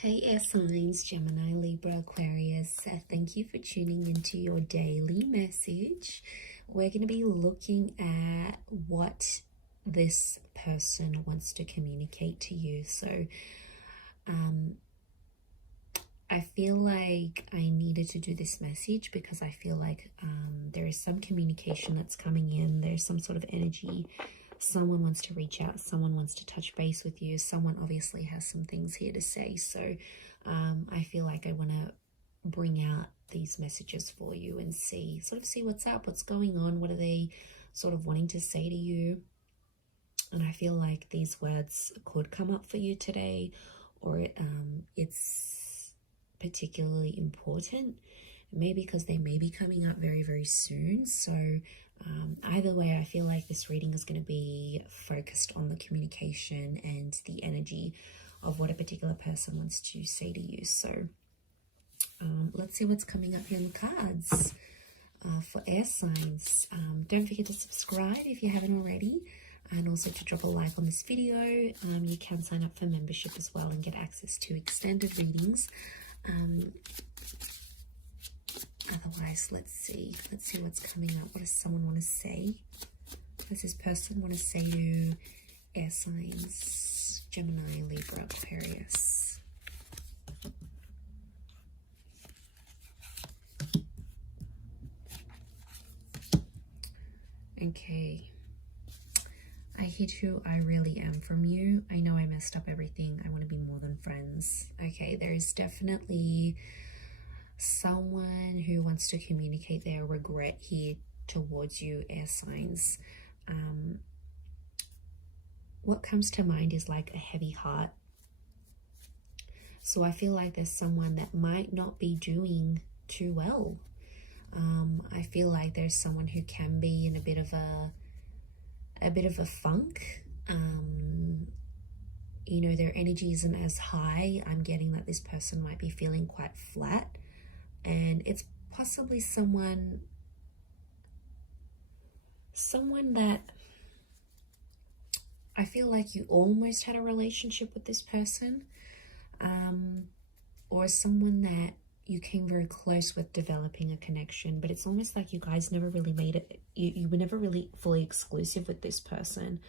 Hey air signs, Gemini, Libra, Aquarius, thank you for tuning into your daily message. We're going to be looking at what this person wants to communicate to you. So I feel like I needed to do this message because I feel like there is some communication that's coming in. There's some sort of energy. Someone wants to reach out, someone wants to touch base with you, someone obviously has some things here to say. So I feel like I want to bring out these messages for you and see what's up, what's going on, what are they sort of wanting to say to you. And I feel like these words could come up for you today, or it's particularly important, maybe because they may be coming up very, very soon. So either way, I feel like this reading is going to be focused on the communication and the energy of what a particular person wants to say to you. So let's see what's coming up here in the cards for air signs. Don't forget to subscribe if you haven't already, and also to drop a like on this video. You can sign up for membership as well and get access to extended readings. Otherwise, let's see what's coming up. What does someone want to say? What does this person want to say to air signs, Gemini, Libra, Aquarius? Okay. I hit who I really am from you. I know I messed up everything. I want to be more than friends. Okay, there is definitely someone who wants to communicate their regret here towards you, air signs. What comes to mind is like a heavy heart. So I feel like there's someone that might not be doing too well. I feel like there's someone who can be in a bit of a funk. You know, their energy isn't as high. I'm getting that this person might be feeling quite flat. And it's possibly someone that I feel like you almost had a relationship with this person, or someone that you came very close with developing a connection, but it's almost like you guys never really made it. You were never really fully exclusive with this person,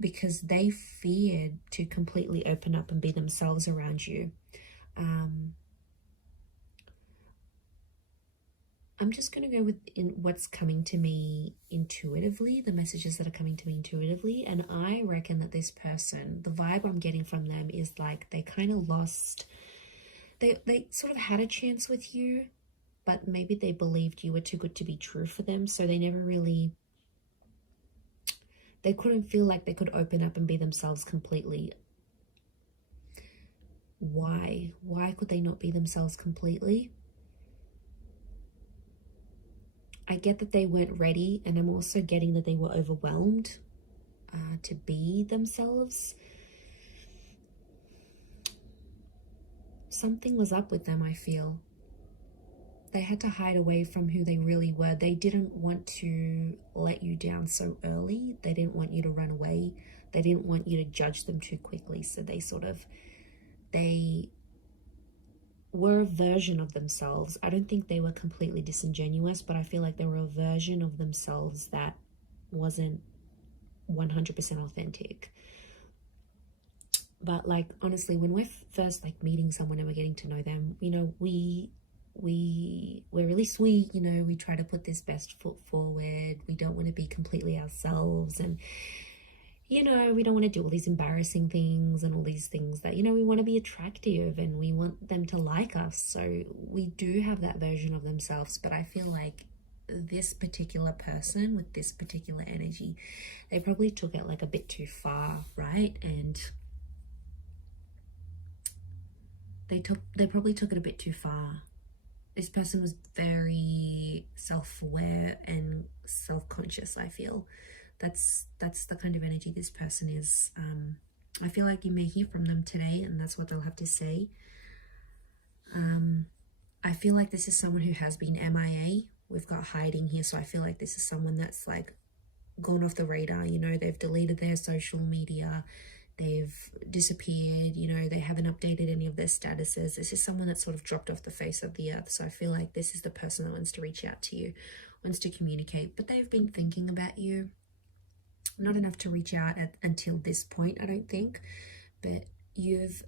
because they feared to completely open up and be themselves around you. I'm just going to go with what's coming to me intuitively, the messages that are coming to me intuitively. And I reckon that this person, the vibe I'm getting from them is like they kind of lost, they sort of had a chance with you, but maybe they believed you were too good to be true for them. So they couldn't feel like they could open up and be themselves completely. Why could they not be themselves completely? I get that they weren't ready, and I'm also getting that they were overwhelmed to be themselves. Something was up with them, I feel. They had to hide away from who they really were. They didn't want to let you down so early. They didn't want you to run away. They didn't want you to judge them too quickly. So they were a version of themselves. I don't think they were completely disingenuous, but I feel like they were a version of themselves that wasn't 100% authentic. But like, honestly, when we're first like meeting someone and we're getting to know them, you know, we're really sweet, you know, we try to put this best foot forward. We don't want to be completely ourselves, and you know, we don't want to do all these embarrassing things and all these things that, you know, we want to be attractive and we want them to like us. So we do have that version of themselves. But I feel like this particular person with this particular energy, they probably took it like a bit too far, right? And they probably took it a bit too far. This person was very self-aware and self-conscious, I feel. That's the kind of energy this person is. I feel like you may hear from them today, and that's what they'll have to say. I feel like this is someone who has been MIA. We've got hiding here, so I feel like this is someone that's like gone off the radar. You know, they've deleted their social media. they've disappeared, you know, they haven't updated any of their statuses. This is someone that's sort of dropped off the face of the earth. So I feel like this is the person that wants to reach out to you, wants to communicate, but they've been thinking about you. Not enough to reach out until this point, I don't think, but you've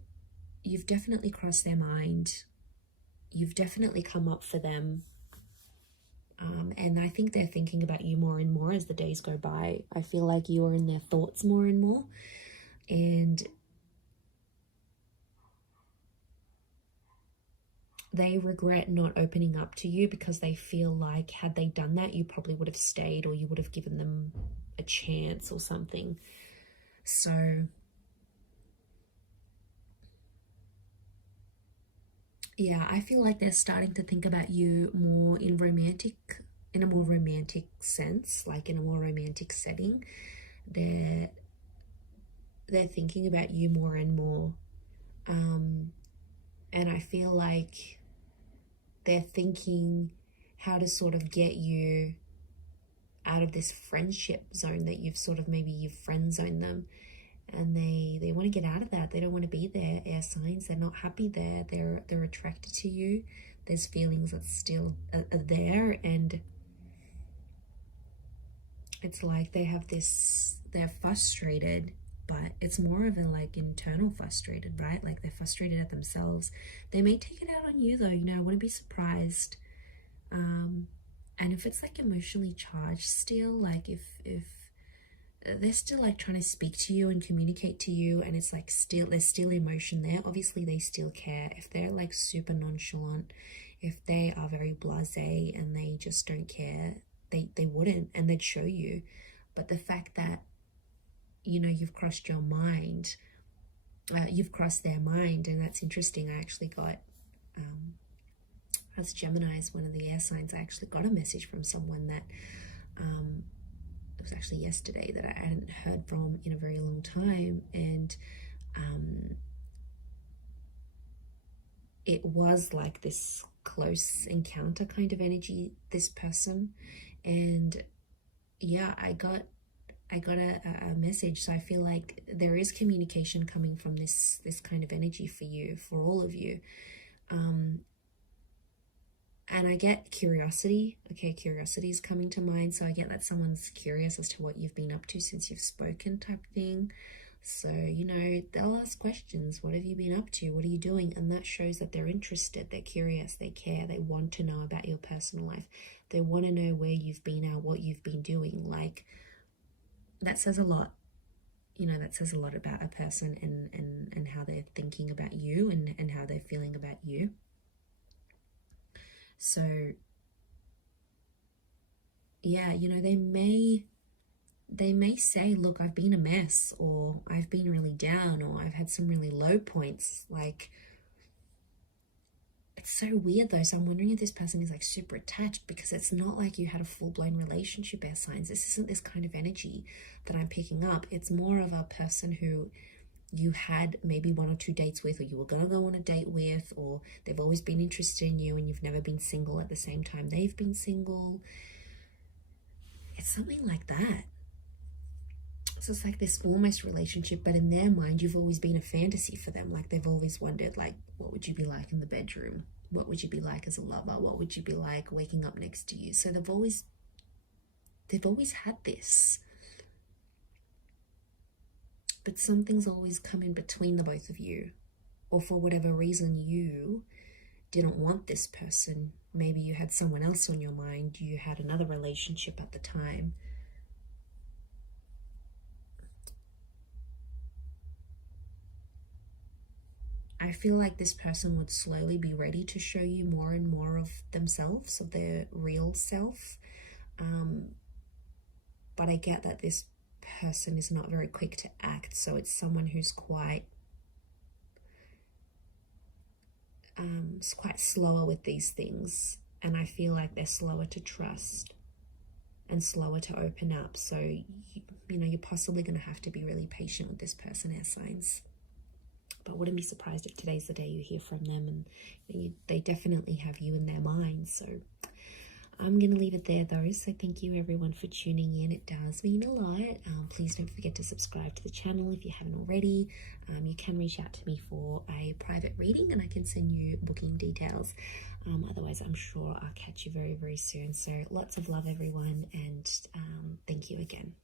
definitely crossed their mind. You've definitely come up for them. And I think they're thinking about you more and more as the days go by. I feel like you are in their thoughts more and more. And they regret not opening up to you because they feel like had they done that, you probably would have stayed, or you would have given them a chance or something. So yeah, I feel like they're starting to think about you more in a more romantic sense, like in a more romantic setting. They're thinking about you more and more. And I feel like they're thinking how to sort of get you out of this friendship zone that you've friend zoned them. And they want to get out of that. They don't want to be there. Air signs, they're not happy there. They're attracted to you. There's feelings that still are there, and it's like they're frustrated, but it's more of a like internal frustrated, right? Like they're frustrated at themselves. They may take it out on you though, you know, I wouldn't be surprised. And if it's like emotionally charged still, like if they're still like trying to speak to you and communicate to you, and it's like there's still emotion there, obviously they still care. If they're like super nonchalant, if they are very blasé and they just don't care, they wouldn't, and they'd show you. But the fact that, you know, you've crossed your mind, you've crossed their mind, and that's interesting. I actually got as Gemini is one of the air signs, I actually got a message from someone that it was actually yesterday, that I hadn't heard from in a very long time, and it was like this close encounter kind of energy, this person. And yeah, I got a message. So I feel like there is communication coming from this kind of energy for you, for all of you. And I get curiosity. Okay, curiosity is coming to mind. So I get that someone's curious as to what you've been up to since you've spoken, type thing. So, you know, they'll ask questions. What have you been up to? What are you doing? And that shows that they're interested, they're curious, they care, they want to know about your personal life. They want to know where you've been at, what you've been doing. Like, that says a lot. You know, that says a lot about a person and how they're thinking about you and how they're feeling about you. So, yeah, you know, they may say, look, I've been a mess, or I've been really down, or I've had some really low points. Like, it's so weird though. So I'm wondering if this person is like super attached, because it's not like you had a full-blown relationship, air signs. This isn't this kind of energy that I'm picking up. It's more of a person who you had maybe 1 or 2 dates with, or you were going to go on a date with, or they've always been interested in you and you've never been single at the same time they've been single. It's something like that. So it's like this almost relationship, but in their mind, you've always been a fantasy for them. Like, they've always wondered, like, what would you be like in the bedroom? What would you be like as a lover? What would you be like waking up next to you? So they've always had this. But something's always come in between the both of you. Or for whatever reason, you didn't want this person. Maybe you had someone else on your mind. You had another relationship at the time. I feel like this person would slowly be ready to show you more and more of themselves, of their real self. But I get that this person is not very quick to act. So it's someone who's quite slower with these things. And I feel like they're slower to trust and slower to open up. So, you know, you're possibly going to have to be really patient with this person, air signs. But wouldn't be surprised if today's the day you hear from them, and they definitely have you in their minds. So I'm going to leave it there though. So thank you everyone for tuning in. It does mean a lot. Please don't forget to subscribe to the channel if you haven't already. You can reach out to me for a private reading and I can send you booking details. Otherwise, I'm sure I'll catch you very, very soon. So lots of love everyone, and thank you again.